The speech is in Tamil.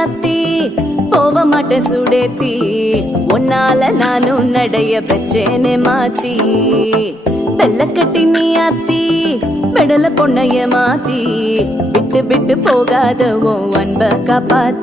ராசாத்தி போக மாட்டேன் சுடேத்தி உன்னால நானும் நடைய பெற்றேனே மாத்தி வெள்ள கட்டி நீ ஆத்தி பெடல பொண்ணைய மாத்தி விட்டு விட்டு போகாத உன் அன்ப காப்பாத்தி